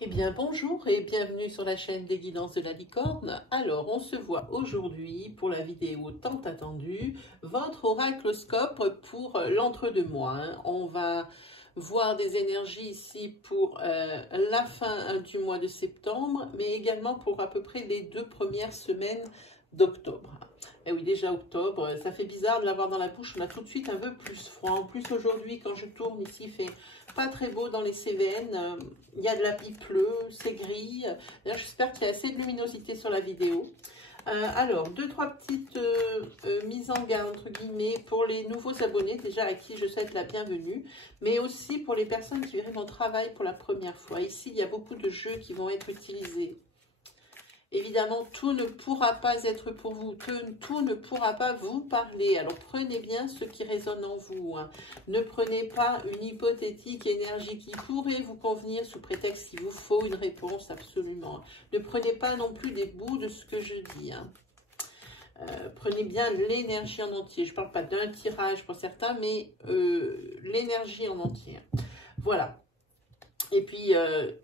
Eh bien bonjour et bienvenue sur la chaîne des guidances de la licorne. Alors on se voit aujourd'hui pour la vidéo tant attendue, votre oracloscope pour l'entre-deux-mois. On va voir des énergies ici pour la fin du mois de septembre, mais également pour à peu près les 2 premières semaines d'octobre. Et oui, déjà octobre, ça fait bizarre de l'avoir dans la bouche, on a tout de suite un peu plus froid. En plus aujourd'hui, quand je tourne ici, il fait pas très beau dans les Cévennes, il y a il pleut, c'est gris. J'espère qu'il y a assez de luminosité sur la vidéo. Alors, 2-3 petites mises en garde, entre guillemets, pour les nouveaux abonnés, déjà à qui je souhaite la bienvenue, mais aussi pour les personnes qui verront mon travail pour la première fois. Ici, il y a beaucoup de jeux qui vont être utilisés. Évidemment, tout ne pourra pas être pour vous, tout ne pourra pas vous parler. Alors, prenez bien ce qui résonne en vous. Hein. Ne prenez pas une hypothétique énergie qui pourrait vous convenir sous prétexte qu'il vous faut une réponse, absolument. Ne prenez pas non plus des bouts de ce que je dis. Hein. Prenez bien l'énergie en entier. Je ne parle pas d'un tirage pour certains, mais l'énergie en entier. Voilà. Et puis,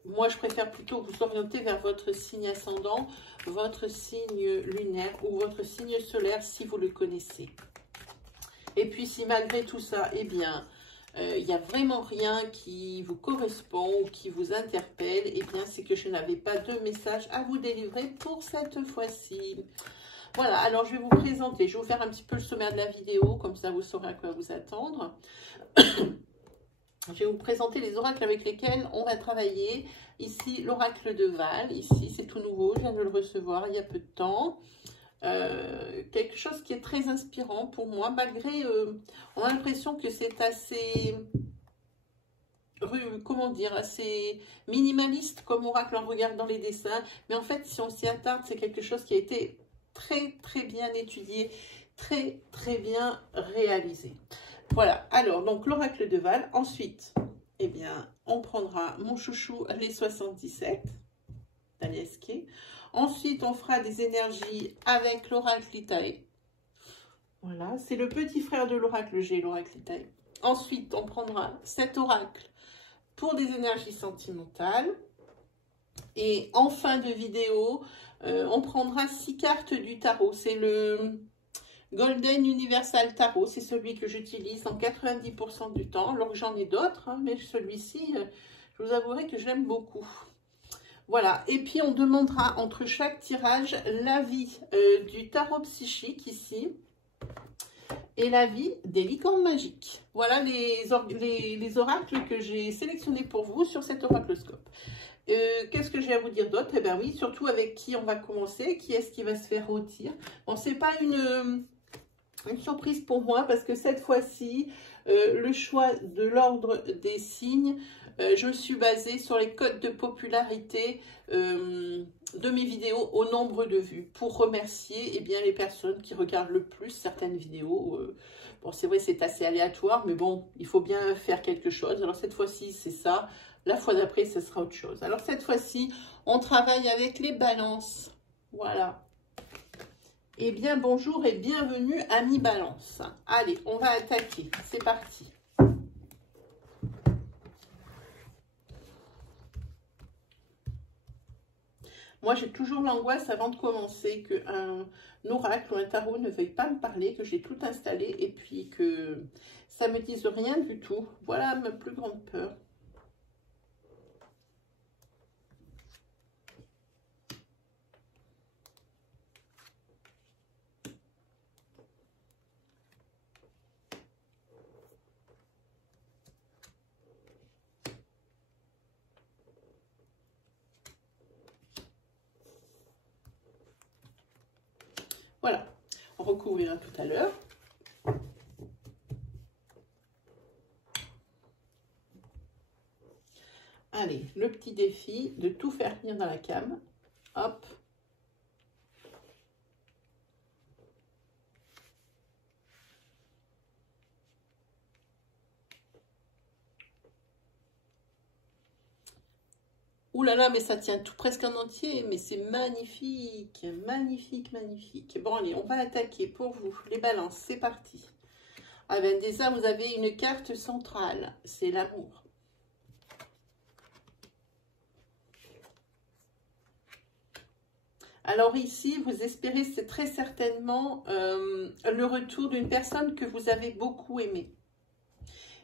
moi, je préfère plutôt vous orienter vers votre signe ascendant, votre signe lunaire ou votre signe solaire si vous le connaissez. Et puis, si malgré tout ça, eh bien, il n'y a vraiment rien qui vous correspond ou qui vous interpelle, eh bien, c'est que je n'avais pas de message à vous délivrer pour cette fois-ci. Voilà, alors je vais vous présenter, je vais vous faire un petit peu le sommaire de la vidéo, comme ça vous saurez à quoi vous attendre. Je vais vous présenter les oracles avec lesquels on va travailler. Ici, l'oracle de Val. Ici, c'est tout nouveau. Je viens de le recevoir il y a peu de temps. Quelque chose qui est très inspirant pour moi, malgré... on a l'impression que c'est assez... comment dire, assez minimaliste comme oracle en regardant les dessins. Mais en fait, si on s'y attarde, c'est quelque chose qui a été très bien étudié, très bien réalisé. Voilà, alors, donc l'oracle de Val. Ensuite, eh bien, on prendra mon chouchou, les 77, d'Aliesquet. Ensuite, on fera des énergies avec l'oracle Itae. Voilà, c'est le petit frère de l'oracle G, l'oracle Itae. Ensuite, on prendra cet oracle pour des énergies sentimentales. Et en fin de vidéo, on prendra 6 cartes du tarot. C'est le Golden Universal Tarot, c'est celui que j'utilise en 90% du temps. Alors que j'en ai d'autres, hein, mais celui-ci, je vous avouerai que j'aime beaucoup. Voilà, et puis on demandera entre chaque tirage l'avis du tarot psychique ici et l'avis des licornes magiques. Voilà les oracles que j'ai sélectionnés pour vous sur cet oracloscope. Qu'est-ce que j'ai à vous dire d'autre? Eh bien oui, surtout avec qui on va commencer, qui est-ce qui va se faire rôtir. Bon, c'est pas une surprise pour moi parce que cette fois-ci, le choix de l'ordre des signes, je me suis basée sur les codes de popularité de mes vidéos au nombre de vues pour remercier bien, les personnes qui regardent le plus certaines vidéos. Bon, c'est vrai, c'est assez aléatoire, mais bon, il faut bien faire quelque chose. Alors cette fois-ci, c'est ça. La fois d'après, ce sera autre chose. Alors cette fois-ci, on travaille avec les balances. Voilà. Eh bien, bonjour et bienvenue, amis Balance. Allez, on va attaquer. C'est parti. Moi, j'ai toujours l'angoisse avant de commencer qu'un oracle ou un tarot ne veuille pas me parler, que j'ai tout installé et puis que ça me dise rien du tout. Voilà ma plus grande peur. Voilà, on recouvrira tout à l'heure. Allez, le petit défi de tout faire venir dans la cam. Hop. Ouh là là, mais ça tient tout presque en entier, mais c'est magnifique, magnifique, magnifique. Bon, allez, on va attaquer pour vous, les balances, c'est parti. Ah ben déjà, vous avez une carte centrale, c'est l'amour. Alors ici, vous espérez c'est très certainement le retour d'une personne que vous avez beaucoup aimée.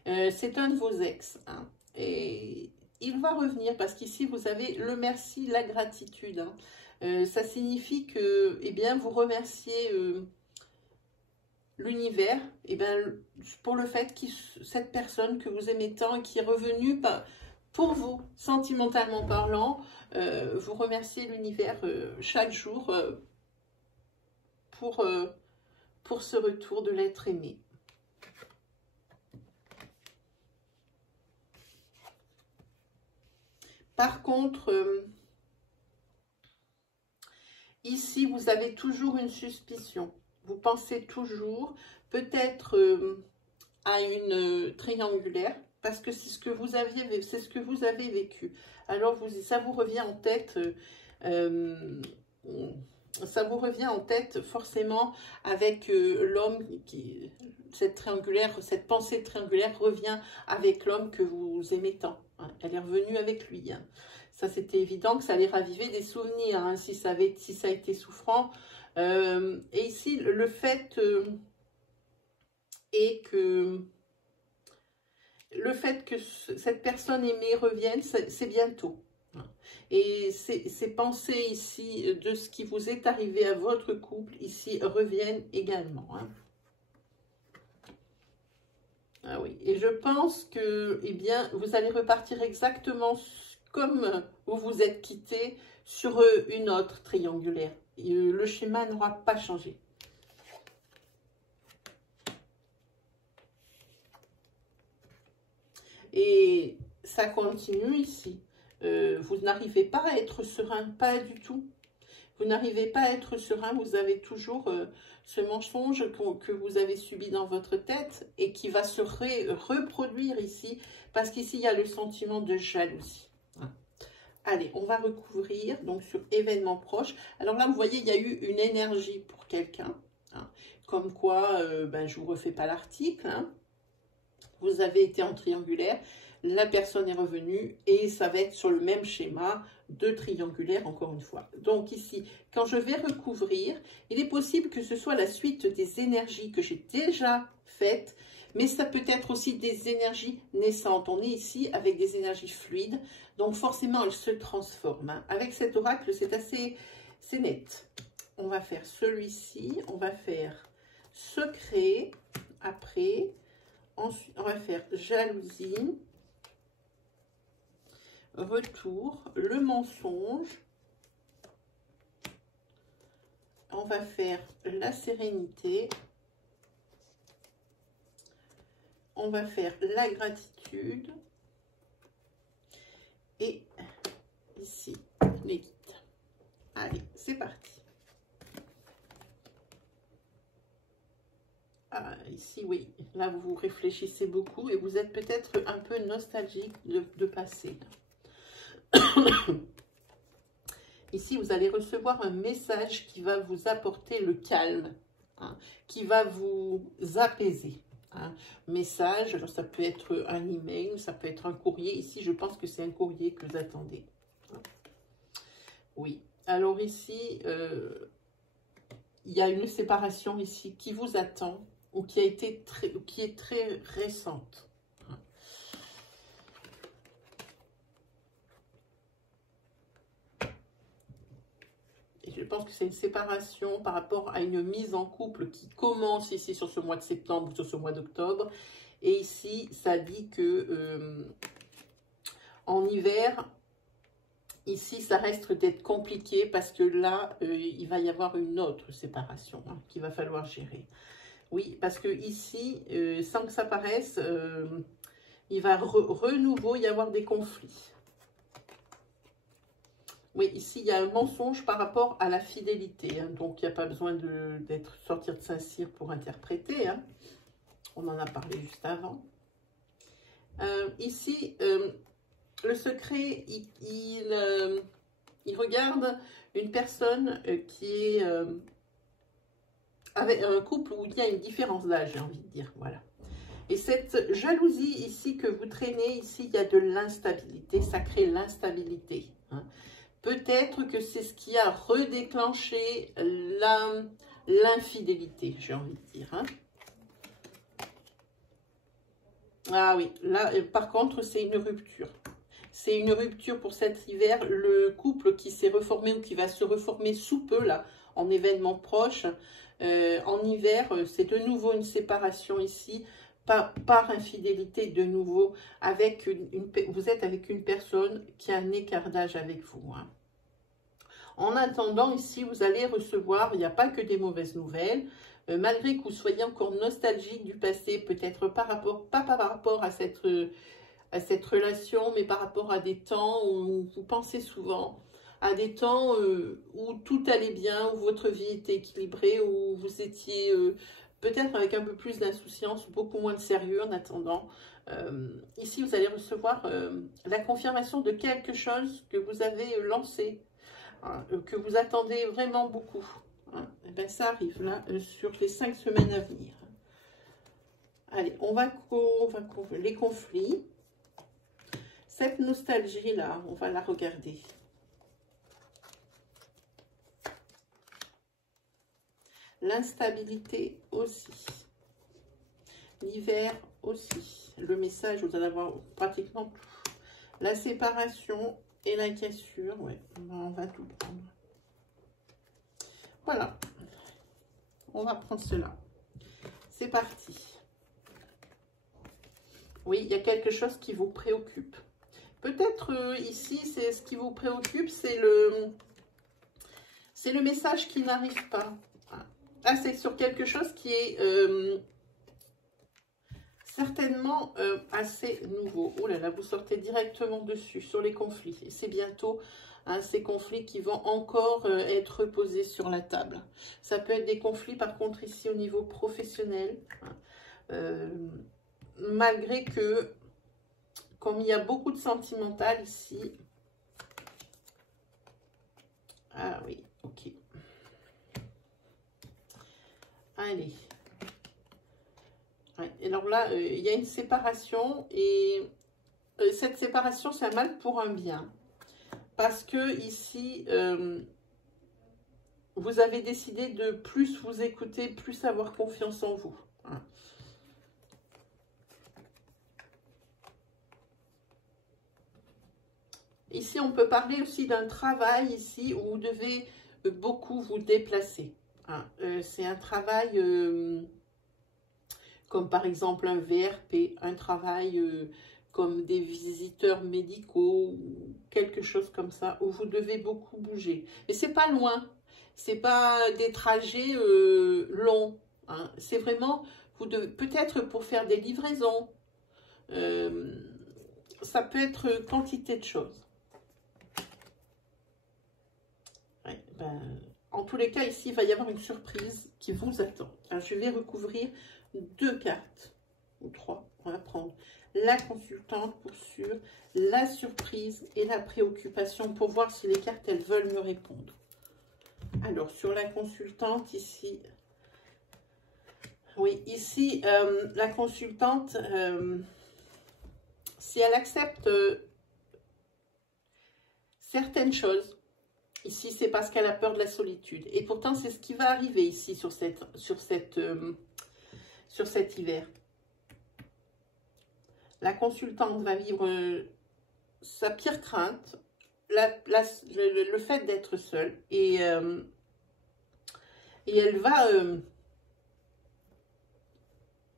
C'est un de vos ex. Hein, et il va revenir parce qu'ici, vous avez le merci, la gratitude. Hein. Ça signifie que, eh bien, vous remerciez l'univers pour le fait que cette personne que vous aimez tant et qui est revenue pour vous, sentimentalement parlant, vous remerciez l'univers chaque jour pour ce retour de l'être aimé. Par contre, ici, vous avez toujours une suspicion. Vous pensez toujours peut-être à une triangulaire, parce que c'est ce que vous avez vécu. Alors, ça vous revient en tête, forcément avec l'homme cette pensée triangulaire revient avec l'homme que vous aimez tant. Hein. Elle est revenue avec lui. Hein. Ça, c'était évident que ça allait raviver des souvenirs, hein, si ça a été souffrant. Et ici, le fait est que cette personne aimée revienne, c'est bientôt. Et ces pensées ici de ce qui vous est arrivé à votre couple, ici, reviennent également. Hein. Ah oui, et je pense que, eh bien, vous allez repartir exactement comme vous vous êtes quitté sur une autre triangulaire. Le schéma n'aura pas changé. Et ça continue ici. Vous n'arrivez pas à être serein, pas du tout. Vous n'arrivez pas à être serein, vous avez toujours ce mensonge que vous avez subi dans votre tête et qui va se reproduire ici, parce qu'ici, il y a le sentiment de jalousie. Allez, on va recouvrir donc sur événements proches. Alors là, vous voyez, il y a eu une énergie pour quelqu'un. Hein, comme quoi, je ne vous refais pas l'article. Hein, vous avez été en triangulaire. La personne est revenue et ça va être sur le même schéma de triangulaire encore une fois. Donc ici, quand je vais recouvrir, il est possible que ce soit la suite des énergies que j'ai déjà faites, mais ça peut être aussi des énergies naissantes. On est ici avec des énergies fluides, donc forcément elles se transforment. Hein. Avec cet oracle, c'est net. On va faire celui-ci, on va faire secret, après, ensuite on va faire jalousie, retour, le mensonge, on va faire la sérénité, on va faire la gratitude et ici les guides. Allez, c'est parti. Ah, ici, oui, là vous réfléchissez beaucoup et vous êtes peut-être un peu nostalgique de passé. Ici, vous allez recevoir un message qui va vous apporter le calme, hein, qui va vous apaiser. Hein. Message, alors ça peut être un email, ça peut être un courrier. Ici, je pense que c'est un courrier que vous attendez. Hein. Oui, alors ici, il y a une séparation ici qui vous attend ou qui est très récente. Je pense que c'est une séparation par rapport à une mise en couple qui commence ici sur ce mois de septembre ou sur ce mois d'octobre. Et ici, ça dit que en hiver, ici, ça reste d'être compliqué parce que là, il va y avoir une autre séparation qu'il va falloir gérer. Oui, parce que ici, sans que ça paraisse, il va renouveau y avoir des conflits. Oui, ici, il y a un mensonge par rapport à la fidélité. Hein, donc, il n'y a pas besoin sortir de Saint-Cyr pour interpréter. Hein. On en a parlé juste avant. Ici, le secret, il regarde une personne qui est avec un couple où il y a une différence d'âge, j'ai envie de dire. Voilà. Et cette jalousie ici que vous traînez, ici, il y a de l'instabilité. Ça crée l'instabilité. Hein. Peut-être que c'est ce qui a redéclenché l'infidélité, j'ai envie de dire. Hein. Ah oui, là, par contre, c'est une rupture. C'est une rupture pour cet hiver. Le couple qui s'est reformé ou qui va se reformer sous peu, là, en événement proche, en hiver, c'est de nouveau une séparation ici, par infidélité de nouveau, avec vous êtes avec une personne qui a un écart d'âge avec vous. Hein. En attendant, ici, vous allez recevoir, il n'y a pas que des mauvaises nouvelles, malgré que vous soyez encore nostalgique du passé, peut-être pas par rapport à cette relation, mais par rapport à des temps où vous pensez souvent, à des temps où tout allait bien, où votre vie était équilibrée, où vous étiez peut-être avec un peu plus d'insouciance, beaucoup moins de sérieux en attendant. Ici, vous allez recevoir la confirmation de quelque chose que vous avez lancé, hein, que vous attendez vraiment beaucoup. Hein. Et bien, ça arrive là sur les 5 semaines à venir. Allez, on va les conflits. Cette nostalgie-là, on va la regarder. L'instabilité aussi. L'hiver aussi. Le message, vous allez avoir pratiquement tout. La séparation et la cassure. Ouais, on va tout prendre. Voilà. On va prendre cela. C'est parti. Oui, il y a quelque chose qui vous préoccupe. Peut-être ici, c'est ce qui vous préoccupe, c'est le message qui n'arrive pas. Ah, c'est sur quelque chose qui est certainement assez nouveau. Oh là là, vous sortez directement dessus, sur les conflits. Et c'est bientôt hein, ces conflits qui vont encore être posés sur la table. Ça peut être des conflits, par contre, ici au niveau professionnel. Malgré que, comme il y a beaucoup de sentimental ici. Ah oui, ok. Allez. Ouais, alors là, il y a une séparation et cette séparation, c'est un mal pour un bien. Parce que ici, vous avez décidé de plus vous écouter, plus avoir confiance en vous. Hein. Ici, on peut parler aussi d'un travail ici où vous devez beaucoup vous déplacer. Hein. C'est un travail comme par exemple un VRP, un travail comme des visiteurs médicaux ou quelque chose comme ça, où vous devez beaucoup bouger. Mais c'est pas loin, c'est pas des trajets longs. Hein. C'est vraiment, vous devez peut-être pour faire des livraisons, ça peut être quantité de choses. Ouais, ben, en tous les cas, ici, il va y avoir une surprise qui vous attend. Alors, je vais recouvrir 2 cartes, ou 3, on va prendre la consultante pour sûr, la surprise et la préoccupation pour voir si les cartes, elles veulent me répondre. Alors, sur la consultante, ici, oui, ici, la consultante, si elle accepte certaines choses, ici, c'est parce qu'elle a peur de la solitude. Et pourtant, c'est ce qui va arriver ici sur cet hiver. La consultante va vivre sa pire crainte, le fait d'être seule. Et elle va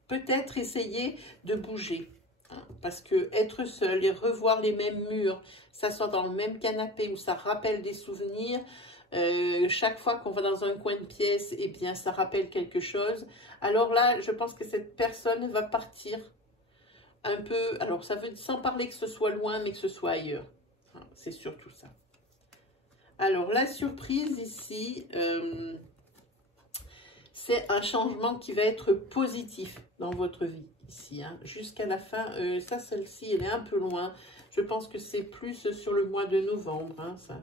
peut-être essayer de bouger. Hein, parce que être seule et revoir les mêmes murs, s'asseoir dans le même canapé où ça rappelle des souvenirs, chaque fois qu'on va dans un coin de pièce, eh bien, ça rappelle quelque chose. Alors là, je pense que cette personne va partir un peu, alors ça veut sans parler que ce soit loin, mais que ce soit ailleurs. Hein, c'est surtout ça. Alors, la surprise ici, c'est un changement qui va être positif dans votre vie ici. Hein, jusqu'à la fin, ça, celle-ci, elle est un peu loin. Je pense que c'est plus sur le mois de novembre. Hein, ça.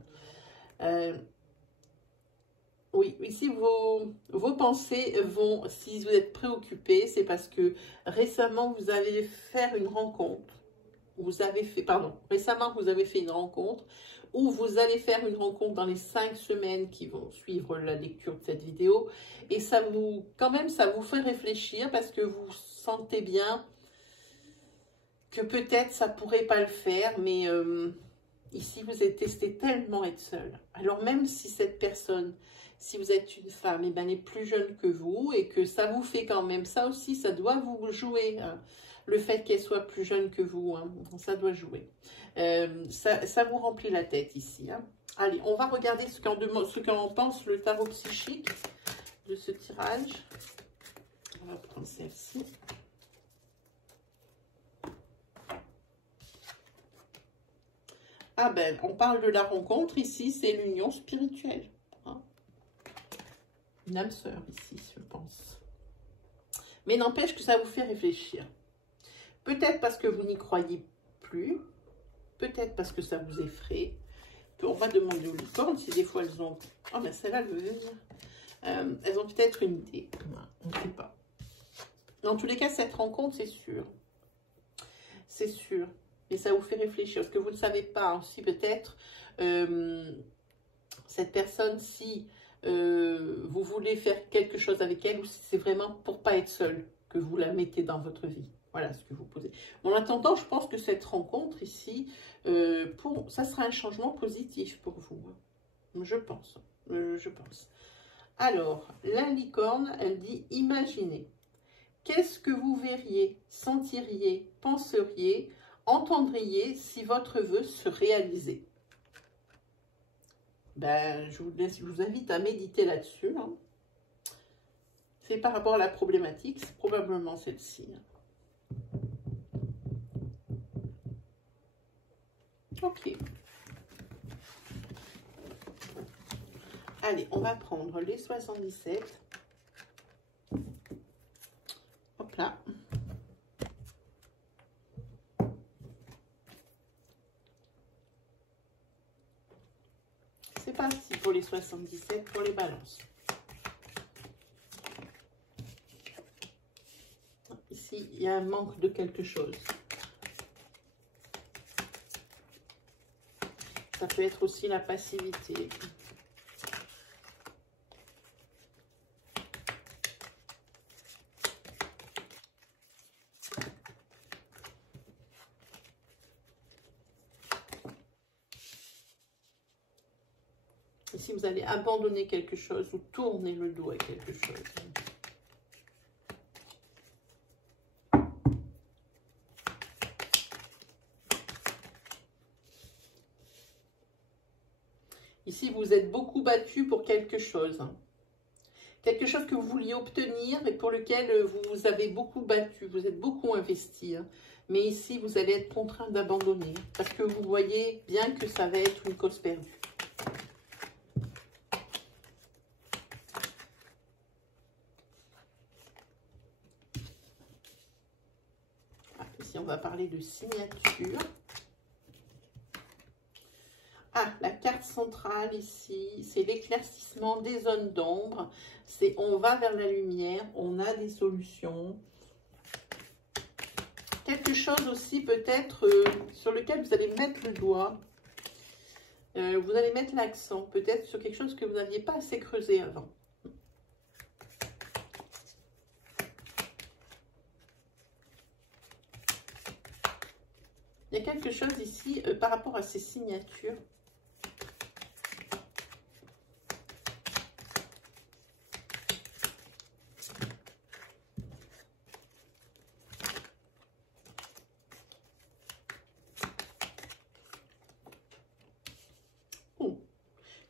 Oui, ici, vos pensées vont, si vous êtes préoccupé, c'est parce que récemment, vous allez faire une rencontre vous avez fait, pardon, récemment vous avez fait une rencontre, ou vous allez faire une rencontre dans les 5 semaines qui vont suivre la lecture de cette vidéo. Et ça vous, quand même, ça vous fait réfléchir parce que vous sentez bien que peut-être ça pourrait pas le faire, mais ici vous êtes testé tellement être seul. Alors même si cette personne, si vous êtes une femme, et ben, elle est plus jeune que vous et que ça vous fait quand même, ça aussi, ça doit vous jouer, hein, le fait qu'elle soit plus jeune que vous, hein, ça doit jouer. Ça vous remplit la tête ici. Hein. Allez, on va regarder ce qu'en pense le tarot psychique de ce tirage. On va prendre celle-ci. Ah ben, on parle de la rencontre ici, c'est l'union spirituelle. Hein. Une âme sœur ici, je pense. Mais n'empêche que ça vous fait réfléchir. Peut-être parce que vous n'y croyez plus. Peut-être parce que ça vous effraie. On va demander aux licornes si des fois elles ont... Oh ben celle-là, elles ont peut-être une idée. On ne sait pas. Dans tous les cas, cette rencontre, c'est sûr. C'est sûr. Et ça vous fait réfléchir. Parce que vous ne savez pas aussi peut-être cette personne, si vous voulez faire quelque chose avec elle, ou si c'est vraiment pour pas être seul que vous la mettez dans votre vie. Voilà ce que vous posez. En attendant, je pense que cette rencontre ici, ça sera un changement positif pour vous. Je pense. Je pense. Alors, la licorne, elle dit « Imaginez. Qu'est-ce que vous verriez, sentiriez, penseriez, entendriez si votre vœu se réalisait ?» Ben, je vous invite à méditer là-dessus. Hein. C'est par rapport à la problématique, c'est probablement celle-ci. Ok. Allez, on va prendre les 77. Hop là. C'est parti pour les 77, pour les balances. Ici, il y a un manque de quelque chose. Ça peut être aussi la passivité. Ici, vous allez abandonner quelque chose ou tourner le dos à quelque chose. Ici, vous êtes beaucoup battu pour quelque chose. Quelque chose que vous vouliez obtenir et pour lequel vous avez beaucoup battu. Vous êtes beaucoup investi. Hein. Mais ici, vous allez être contraint d'abandonner. Parce que vous voyez bien que ça va être une cause perdue. Ici, on va parler de signature. Ah, la carte centrale ici, c'est l'éclaircissement des zones d'ombre. C'est on va vers la lumière, on a des solutions. Quelque chose aussi peut-être sur lequel vous allez mettre le doigt. Vous allez mettre l'accent peut-être sur quelque chose que vous n'aviez pas assez creusé avant. Il y a quelque chose ici par rapport à ces signatures.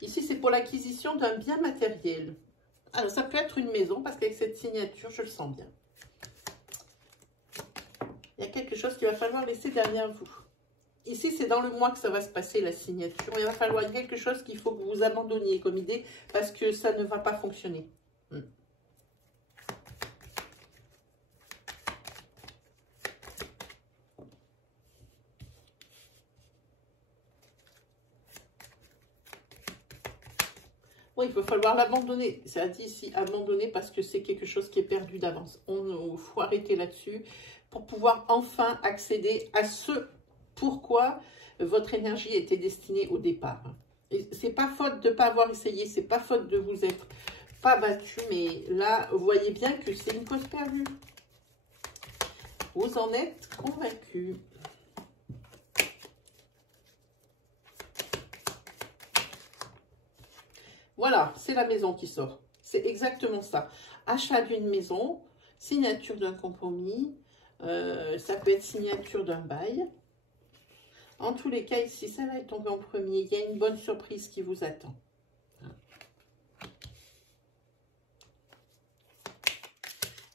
Ici, c'est pour l'acquisition d'un bien matériel. Alors, ça peut être une maison, parce qu'avec cette signature, je le sens bien. Il y a quelque chose qu'il va falloir laisser derrière vous. Ici, c'est dans le mois que ça va se passer, la signature. Il va falloir quelque chose qu'il faut que vous abandonniez comme idée, parce que ça ne va pas fonctionner. Oui, il va falloir l'abandonner. Ça dit ici abandonner parce que c'est quelque chose qui est perdu d'avance. Il faut arrêter là-dessus pour pouvoir enfin accéder à ce pourquoi votre énergie était destinée au départ. C'est pas faute de ne pas avoir essayé, c'est pas faute de vous être pas battu, mais là, vous voyez bien que c'est une cause perdue. Vous en êtes convaincu. Voilà, c'est la maison qui sort. C'est exactement ça. Achat d'une maison, signature d'un compromis, ça peut être signature d'un bail. En tous les cas, ici, ça va être tombé en premier. Il y a une bonne surprise qui vous attend.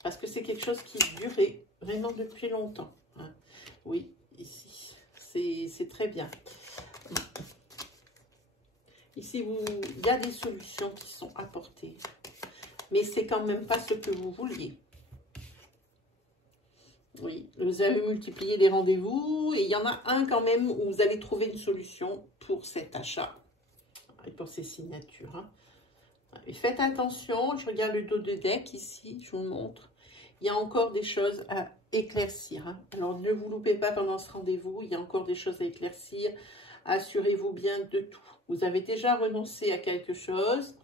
Parce que c'est quelque chose qui durait vraiment depuis longtemps. Oui, ici, c'est très bien. Ici, il y a des solutions qui sont apportées. Mais c'est quand même pas ce que vous vouliez. Oui, vous avez multiplié les rendez-vous. Et il y en a un quand même où vous allez trouver une solution pour cet achat. Et pour ces signatures. Hein. Et faites attention, je regarde le dos de deck ici, je vous montre. Il y a encore des choses à éclaircir. Hein. Alors, ne vous loupez pas pendant ce rendez-vous. Il y a encore des choses à éclaircir. Assurez-vous bien de tout. Vous avez déjà renoncé à quelque chose.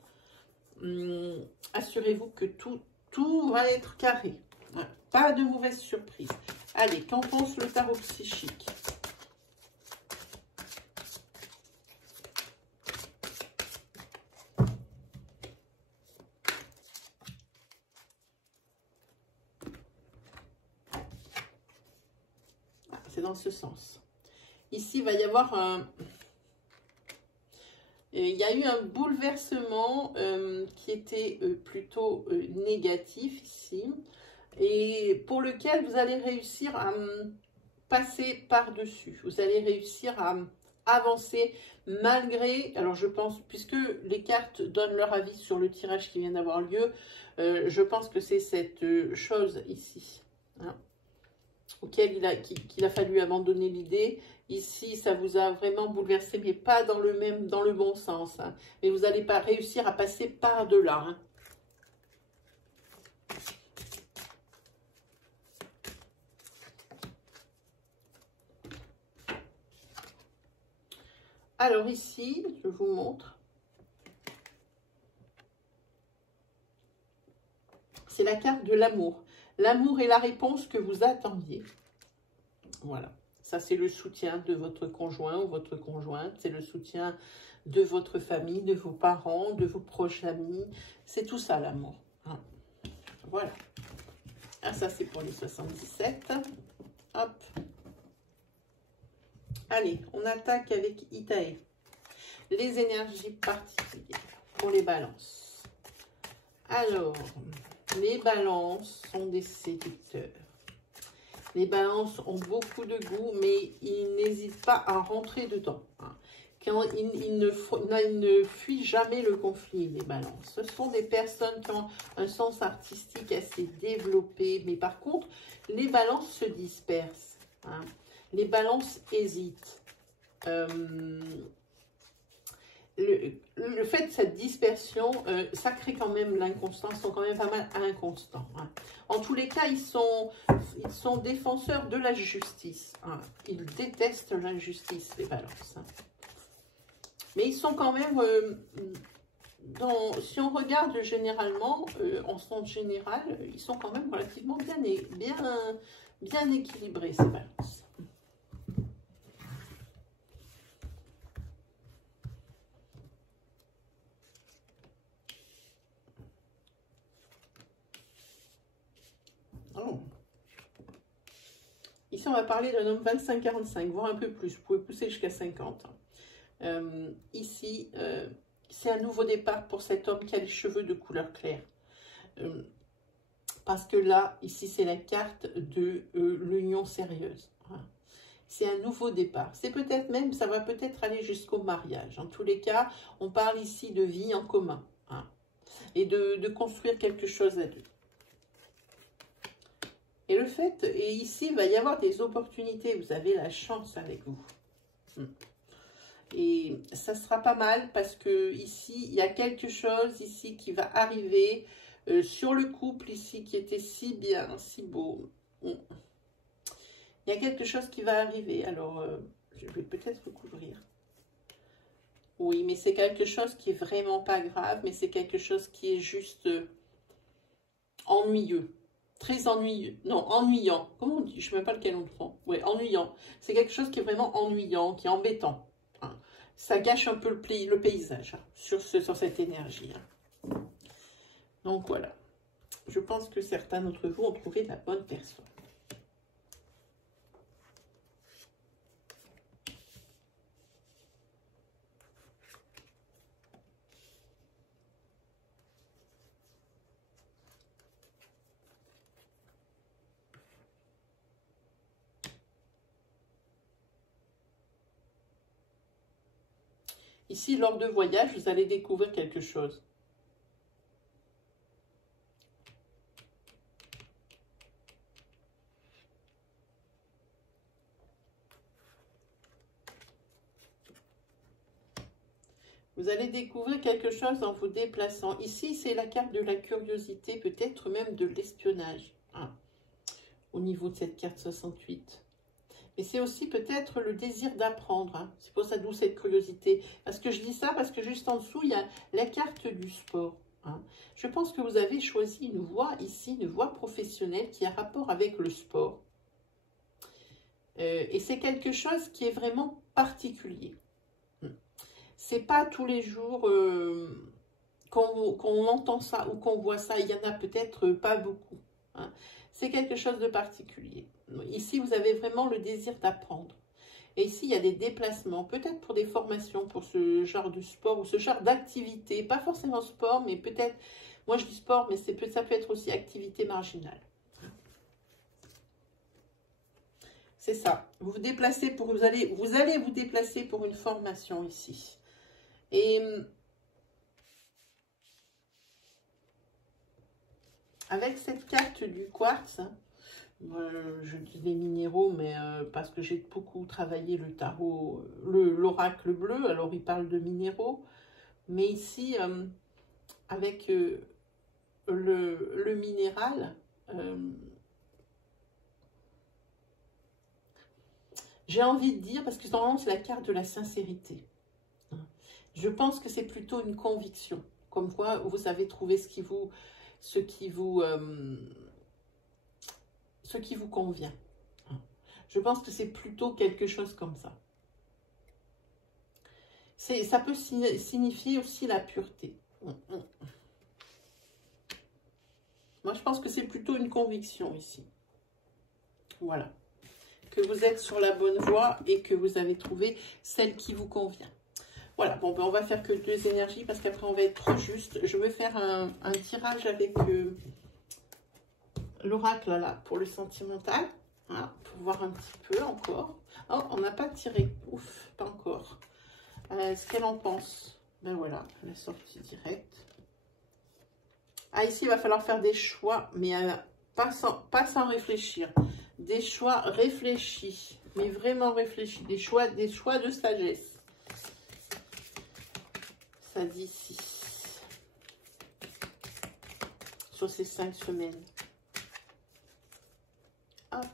Assurez-vous que tout va être carré. Hein. Pas de mauvaises surprises. Allez, qu'en pense le tarot psychique? C'est dans ce sens. Ici, il va y avoir un... Il y a eu un bouleversement qui était plutôt négatif ici. Et pour lequel vous allez réussir à passer par-dessus. Vous allez réussir à avancer malgré... Alors, je pense, puisque les cartes donnent leur avis sur le tirage qui vient d'avoir lieu, je pense que c'est cette chose ici. Hein, auquel qu'il a fallu abandonner l'idée. Ici, ça vous a vraiment bouleversé, mais pas dans le bon sens. Hein. Mais vous n'allez pas réussir à passer par-delà. Hein. Alors ici, je vous montre. C'est la carte de l'amour. L'amour est la réponse que vous attendiez. Voilà. Ça, c'est le soutien de votre conjoint ou votre conjointe. C'est le soutien de votre famille, de vos parents, de vos proches amis. C'est tout ça, l'amour. Hein. Voilà. Ah, ça, c'est pour les 77. Hop. Allez, on attaque avec Itae. Les énergies particulières pour les balances. Alors, les balances sont des séducteurs. Les balances ont beaucoup de goût, mais ils n'hésitent pas à rentrer dedans. Hein. Quand ils ne fuient jamais le conflit, les balances. Ce sont des personnes qui ont un sens artistique assez développé, mais par contre, les balances se dispersent. Hein. Les balances hésitent. Le fait de cette dispersion, ça crée quand même l'inconstance, ils sont quand même pas mal inconstants. Hein. En tous les cas, ils sont défenseurs de la justice. Hein. Ils détestent l'injustice, les balances. Hein. Mais ils sont quand même, si on regarde généralement, en sens général, ils sont quand même relativement bien équilibrés, ces balances. Ici, on va parler d'un homme 25-45, voire un peu plus. Vous pouvez pousser jusqu'à 50. Ici, c'est un nouveau départ pour cet homme qui a les cheveux de couleur claire. Parce que là, ici, c'est la carte de l'union sérieuse. Hein. C'est un nouveau départ. C'est peut-être même, ça va peut-être aller jusqu'au mariage. En tous les cas, on parle ici de vie en commun. Hein, et de construire quelque chose à deux. Et le fait, et ici, il va y avoir des opportunités. Vous avez la chance avec vous. Et ça sera pas mal parce que ici, il y a quelque chose ici qui va arriver sur le couple ici qui était si bien, si beau. Il y a quelque chose qui va arriver. Alors, je vais peut-être le couvrir. Oui, mais c'est quelque chose qui est vraiment pas grave, mais c'est quelque chose qui est juste ennuyeux. Très ennuyeux. Non, ennuyant. Comment on dit? Je ne sais même pas lequel on prend. Oui, ennuyant. C'est quelque chose qui est vraiment ennuyant, qui est embêtant. Hein. Ça gâche un peu le paysage hein, sur cette énergie. Hein. Donc voilà. Je pense que certains d'entre vous ont trouvé la bonne personne. Ici, lors de voyage, vous allez découvrir quelque chose. Vous allez découvrir quelque chose en vous déplaçant. Ici, c'est la carte de la curiosité, peut-être même de l'espionnage. Hein, au niveau de cette carte 68. Mais c'est aussi peut-être le désir d'apprendre. Hein. C'est pour ça d'où cette curiosité. Parce que je dis ça, parce que juste en dessous, il y a la carte du sport. Hein. Je pense que vous avez choisi une voie ici, une voie professionnelle qui a rapport avec le sport. Et c'est quelque chose qui est vraiment particulier. C'est pas tous les jours qu'on entend ça ou qu'on voit ça. Il y en a peut-être pas beaucoup. Hein. C'est quelque chose de particulier. Ici, vous avez vraiment le désir d'apprendre. Et ici, il y a des déplacements, peut-être pour des formations, pour ce genre de sport ou ce genre d'activité. Pas forcément sport, mais peut-être, moi je dis sport, mais ça peut être aussi activité marginale. C'est ça. Vous vous déplacez vous allez vous déplacer pour une formation ici. Et avec cette carte du quartz, je dis des minéraux, mais parce que j'ai beaucoup travaillé le tarot, l'oracle bleu, alors il parle de minéraux. Mais ici, avec le minéral, j'ai envie de dire, parce que normalement c'est la carte de la sincérité. Je pense que c'est plutôt une conviction, comme quoi vous avez trouvé ce qui vous convient. Je pense que c'est plutôt quelque chose comme ça. Ça peut signifier aussi la pureté. Moi, je pense que c'est plutôt une conviction ici. Voilà. Que vous êtes sur la bonne voie et que vous avez trouvé celle qui vous convient. Voilà, bon, ben, on va faire que 2 énergies parce qu'après, on va être trop juste. Je vais faire un tirage avec l'oracle, là, pour le sentimental. Voilà, pour voir un petit peu encore. Oh, on n'a pas tiré. Ouf, pas encore. Ce qu'elle en pense. Ben voilà, la sortie directe. Ah, ici, il va falloir faire des choix, mais pas sans réfléchir. Des choix réfléchis, mais vraiment réfléchis. Des choix de sagesse. Ça dit 6. Sur ces 5 semaines. Hop.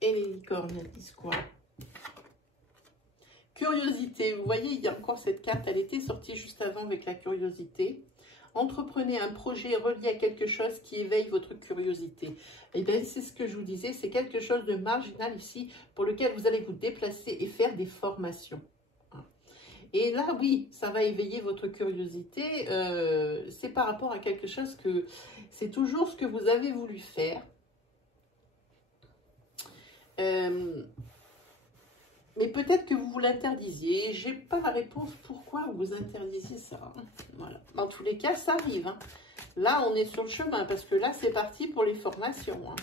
Et les licornes, elles disent quoi? Curiosité. Vous voyez, il y a encore cette carte. Elle était sortie juste avant avec la curiosité. Entreprenez un projet relié à quelque chose qui éveille votre curiosité. Et bien, c'est ce que je vous disais. C'est quelque chose de marginal ici pour lequel vous allez vous déplacer et faire des formations. Et là, oui, ça va éveiller votre curiosité. C'est par rapport à quelque chose que... C'est toujours ce que vous avez voulu faire. Mais peut-être que vous vous l'interdisiez. Je n'ai pas la réponse pourquoi vous interdisiez ça. Voilà. Dans tous les cas, ça arrive. Hein. Là, on est sur le chemin parce que là, c'est parti pour les formations. Hein.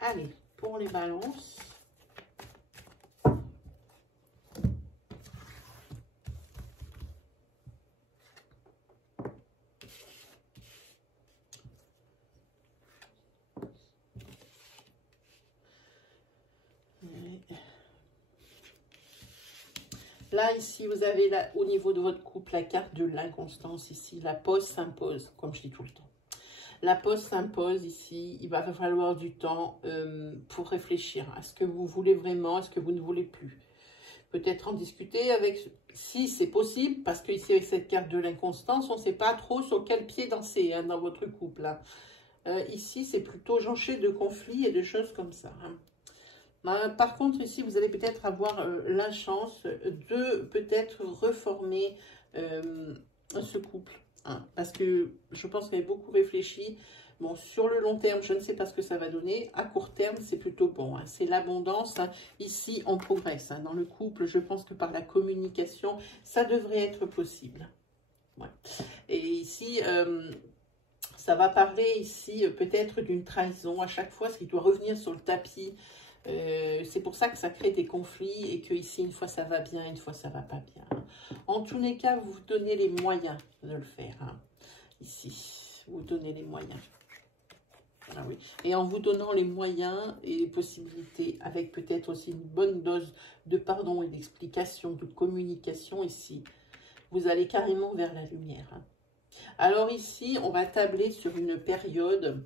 Allez, pour les balances. Là, ici, vous avez là, au niveau de votre couple, la carte de l'inconstance ici. La pause s'impose, comme je dis tout le temps. La pause s'impose ici. Il va falloir du temps pour réfléchir à ce que vous voulez vraiment, à ce que vous ne voulez plus. Peut-être en discuter avec, si c'est possible, parce qu'ici avec cette carte de l'inconstance, on ne sait pas trop sur quel pied danser dans votre couple. Ici, c'est plutôt jonché de conflits et de choses comme ça. Par contre, ici, vous allez peut-être avoir la chance de peut-être reformer ce couple. Parce que je pense qu'elle a beaucoup réfléchi. Bon, sur le long terme, je ne sais pas ce que ça va donner. À court terme, c'est plutôt bon. C'est l'abondance. Ici, on progresse. Dans le couple, je pense que par la communication, ça devrait être possible. Ouais. Et ici, ça va parler ici peut-être d'une trahison. À chaque fois, ce qui doit revenir sur le tapis. C'est pour ça que ça crée des conflits et que ici, une fois, ça va bien, une fois, ça va pas bien. En tous les cas, vous vous donnez les moyens de le faire. Ici, vous donnez les moyens. Ah oui. Et en vous donnant les moyens et les possibilités, avec peut-être aussi une bonne dose de pardon et d'explication, de communication ici, vous allez carrément vers la lumière. Alors ici, on va tabler sur une période,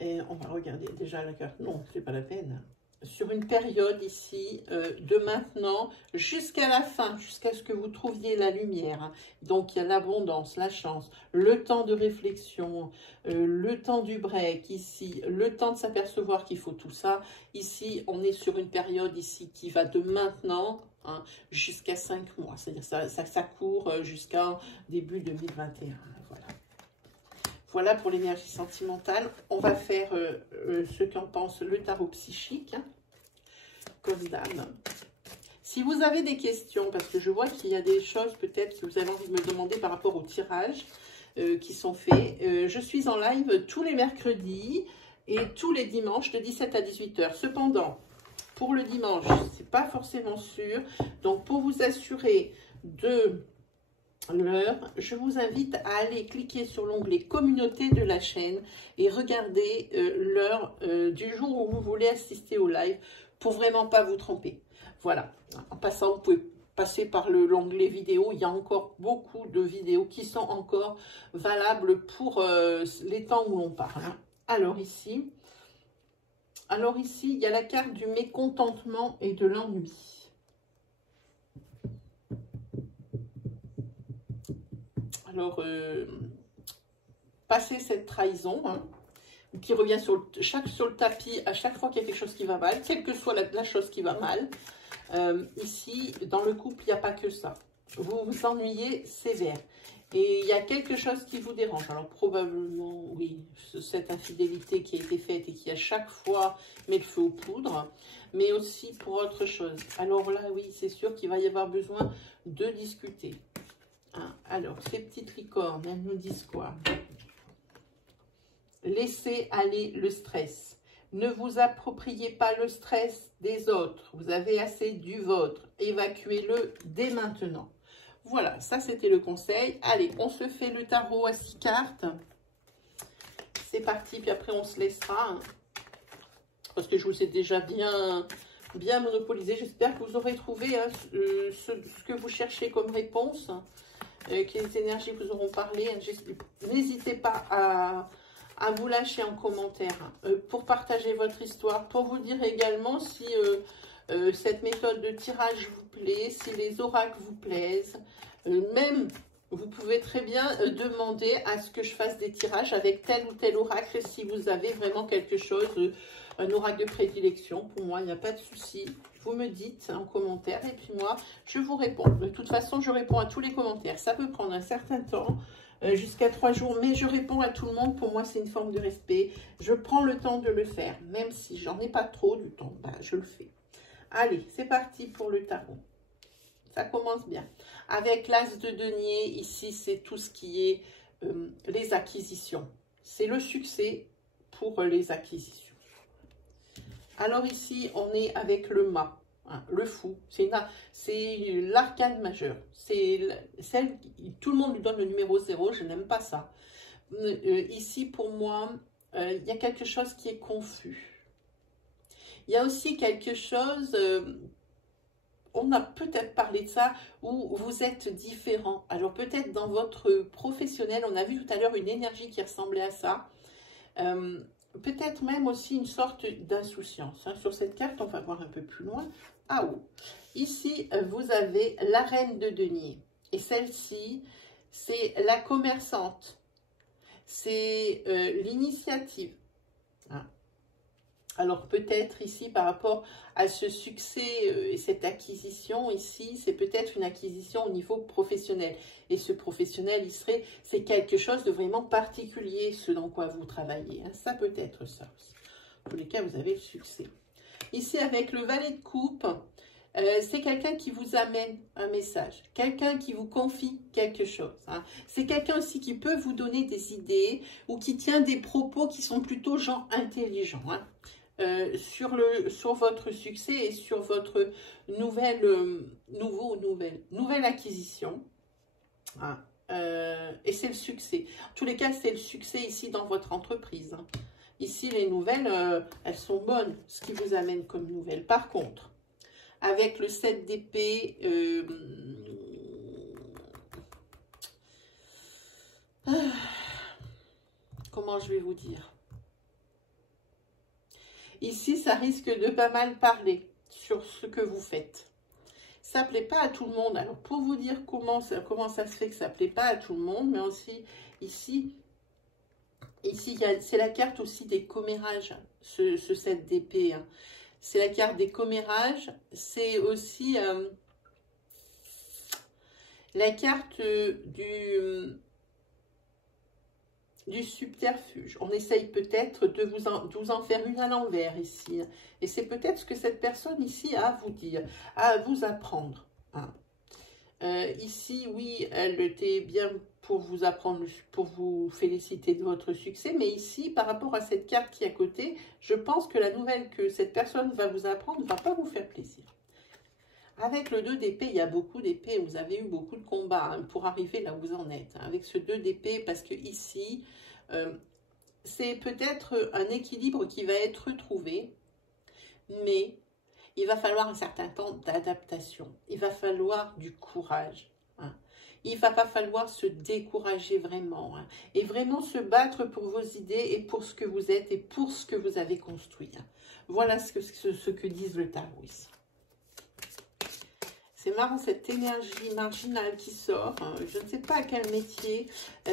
et on va regarder déjà la carte, non, c'est pas la peine. Sur une période ici, de maintenant jusqu'à la fin, jusqu'à ce que vous trouviez la lumière. Donc, il y a l'abondance, la chance, le temps de réflexion, le temps du break ici, le temps de s'apercevoir qu'il faut tout ça. Ici, on est sur une période ici qui va de maintenant jusqu'à 5 mois. C'est-à-dire ça court jusqu'en début 2021. Voilà. Voilà pour l'énergie sentimentale. On va faire ce qu'en pense le tarot psychique, comme dame. Si vous avez des questions, parce que je vois qu'il y a des choses peut-être que vous avez envie de me demander par rapport aux tirages qui sont faits. Je suis en live tous les mercredis et tous les dimanches de 17 à 18 h. Cependant, pour le dimanche, c'est pas forcément sûr. Donc, pour vous assurer de l'heure, je vous invite à aller cliquer sur l'onglet communauté de la chaîne et regarder l'heure du jour où vous voulez assister au live pour vraiment pas vous tromper. Voilà, en passant, vous pouvez passer par l'onglet vidéo. Il y a encore beaucoup de vidéos qui sont encore valables pour les temps où on parle. Alors ici, il y a la carte du mécontentement et de l'ennui. Alors, passer cette trahison, qui revient sur le tapis à chaque fois qu'il y a quelque chose qui va mal, quelle que soit la chose qui va mal. Ici, dans le couple, il n'y a pas que ça. Vous vous ennuyez sévère. Et il y a quelque chose qui vous dérange. Alors, probablement, oui, cette infidélité qui a été faite et qui, à chaque fois, met le feu aux poudres. Mais aussi pour autre chose. Alors là, oui, c'est sûr qu'il va y avoir besoin de discuter. Alors, ces petites licornes, elles nous disent quoi? Laissez aller le stress. Ne vous appropriez pas le stress des autres. Vous avez assez du vôtre. Évacuez-le dès maintenant. Voilà, ça c'était le conseil. Allez, on se fait le tarot à 6 cartes. C'est parti, puis après on se laissera. Parce que je vous ai déjà bien monopolisé. J'espère que vous aurez trouvé ce que vous cherchez comme réponse. Que les énergies vous auront parlé. N'hésitez pas à vous lâcher en commentaire pour partager votre histoire, pour vous dire également si cette méthode de tirage vous plaît, si les oracles vous plaisent. Même, vous pouvez très bien demander à ce que je fasse des tirages avec tel ou tel oracle si vous avez vraiment quelque chose, un oracle de prédilection. Pour moi, il n'y a pas de souci. Vous me dites en commentaire et puis moi, je vous réponds. De toute façon, je réponds à tous les commentaires. Ça peut prendre un certain temps, jusqu'à 3 jours, mais je réponds à tout le monde. Pour moi, c'est une forme de respect. Je prends le temps de le faire, même si j'en ai pas trop du temps, je le fais. Allez, c'est parti pour le tarot. Ça commence bien. Avec l'as de denier, ici, c'est tout ce qui est les acquisitions. C'est le succès pour les acquisitions. Alors ici, on est avec le mât, le fou. C'est l'arcane majeur. C'est celle, tout le monde lui donne le numéro 0, je n'aime pas ça. Ici, pour moi, il y a quelque chose qui est confus. Il y a aussi quelque chose on a peut-être parlé de ça, où vous êtes différent. Alors peut-être dans votre professionnel, on a vu tout à l'heure une énergie qui ressemblait à ça. Peut-être même aussi une sorte d'insouciance. Hein. Sur cette carte, on va voir un peu plus loin. Ah oh. Ici, vous avez la reine de denier. Et celle-ci, c'est la commerçante. C'est l'initiative. Hein. Alors peut-être ici, par rapport à ce succès et cette acquisition, ici, c'est peut-être une acquisition au niveau professionnel. Et ce professionnel, c'est quelque chose de vraiment particulier, ce dans quoi vous travaillez. Hein. Ça peut être ça aussi. Dans tous les cas, vous avez le succès. Ici, avec le valet de coupe, c'est quelqu'un qui vous amène un message, quelqu'un qui vous confie quelque chose. Hein. C'est quelqu'un aussi qui peut vous donner des idées ou qui tient des propos qui sont plutôt genre intelligents. Hein. Sur votre succès et sur votre nouvelle acquisition. Hein. Et c'est le succès. En tous les cas, c'est le succès ici dans votre entreprise. Hein. Ici, les nouvelles, elles sont bonnes, ce qui vous amène comme nouvelles. Par contre, avec le 7 d'épée, comment je vais vous dire? Ici, ça risque de pas mal parler sur ce que vous faites. Ça ne plaît pas à tout le monde. Alors, pour vous dire comment ça se fait que ça ne plaît pas à tout le monde, mais aussi, ici c'est la carte aussi des commérages, ce 7 d'épée. Hein. C'est la carte des commérages. C'est aussi la carte du subterfuge. On essaye peut-être de vous en faire une à l'envers ici. Et c'est peut-être ce que cette personne ici a à vous dire, à vous apprendre. Hein. Ici, oui, elle était bien pour vous apprendre, pour vous féliciter de votre succès. Mais ici, par rapport à cette carte qui est à côté, je pense que la nouvelle que cette personne va vous apprendre ne va pas vous faire plaisir. Avec le 2 d'épée, il y a beaucoup d'épées. Vous avez eu beaucoup de combats hein, pour arriver là où vous en êtes. Hein, avec ce 2 d'épée, parce que ici, c'est peut-être un équilibre qui va être trouvé. Mais il va falloir un certain temps d'adaptation. Il va falloir du courage. Hein. Il ne va pas falloir se décourager vraiment. Hein, et vraiment se battre pour vos idées et pour ce que vous êtes et pour ce que vous avez construit. Hein. Voilà ce que disent le tarot ici. C'est marrant cette énergie marginale qui sort. Hein. Je ne sais pas à quel métier.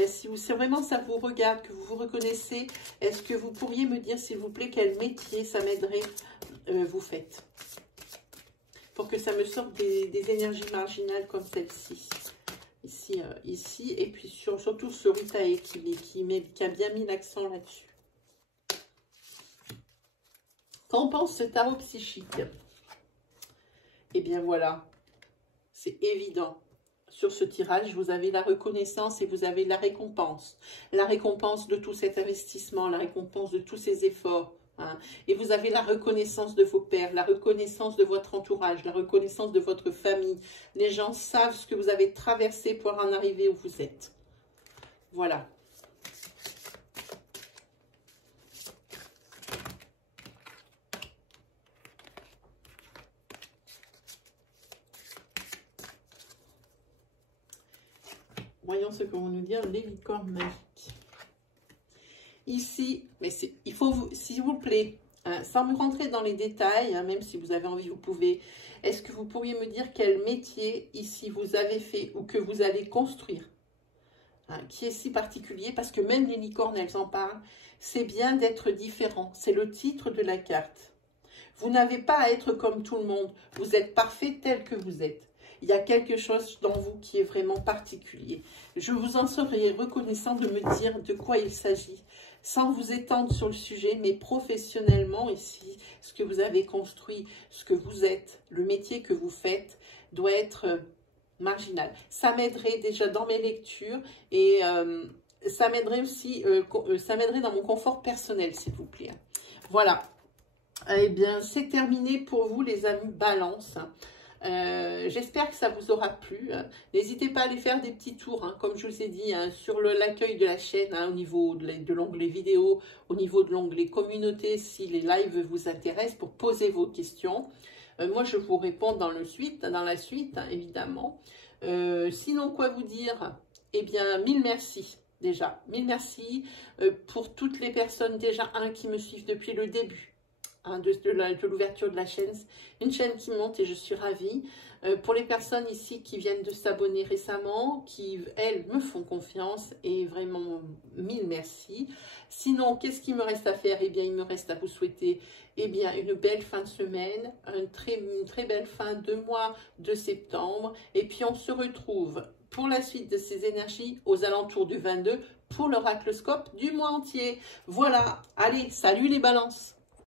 Si vraiment ça vous regarde, que vous vous reconnaissez, est-ce que vous pourriez me dire s'il vous plaît quel métier ça m'aiderait vous faites? Pour que ça me sorte des énergies marginales comme celle-ci. Ici, et puis surtout sur Ritae qui a bien mis l'accent là-dessus. Qu'en pense ce tarot psychique? Eh bien voilà, c'est évident. Sur ce tirage, vous avez la reconnaissance et vous avez la récompense. La récompense de tout cet investissement, la récompense de tous ces efforts. Hein. Et vous avez la reconnaissance de vos pairs, la reconnaissance de votre entourage, la reconnaissance de votre famille. Les gens savent ce que vous avez traversé pour en arriver où vous êtes. Voilà. Voyons ce que vont nous dire les licornes magiques. Ici, mais il faut, s'il vous plaît, hein, sans me rentrer dans les détails, hein, même si vous avez envie, vous pouvez. Est-ce que vous pourriez me dire quel métier ici vous avez fait ou que vous allez construire, hein, qui est si particulier? Parce que même les licornes, elles en parlent. C'est bien d'être différent. C'est le titre de la carte. Vous n'avez pas à être comme tout le monde. Vous êtes parfait tel que vous êtes. Il y a quelque chose dans vous qui est vraiment particulier. Je vous en serais reconnaissant de me dire de quoi il s'agit, sans vous étendre sur le sujet, mais professionnellement ici, ce que vous avez construit, ce que vous êtes, le métier que vous faites, doit être marginal. Ça m'aiderait déjà dans mes lectures et ça m'aiderait aussi, ça m'aiderait dans mon confort personnel, s'il vous plaît. Voilà. Eh bien, c'est terminé pour vous, les amis Balance. J'espère que ça vous aura plu. N'hésitez pas à aller faire des petits tours, hein, comme je vous ai dit, hein, sur l'accueil de la chaîne, hein, au niveau de l'onglet vidéo, au niveau de l'onglet communauté, si les lives vous intéressent, pour poser vos questions. Moi, je vous réponds dans la suite, hein, évidemment. Sinon, quoi vous dire? Eh bien, mille merci. Déjà, mille merci pour toutes les personnes déjà qui me suivent depuis le début de l'ouverture de la chaîne. Une chaîne qui monte et je suis ravie. Pour les personnes ici qui viennent de s'abonner récemment, qui, elles, me font confiance et vraiment, mille merci. Sinon, qu'est-ce qu'il me reste à faire? Eh bien, il me reste à vous souhaiter une belle fin de semaine, une très belle fin de mois de septembre. Et puis, on se retrouve pour la suite de ces énergies aux alentours du 22 pour l'oracloscope du mois entier. Voilà, allez, salut les balances!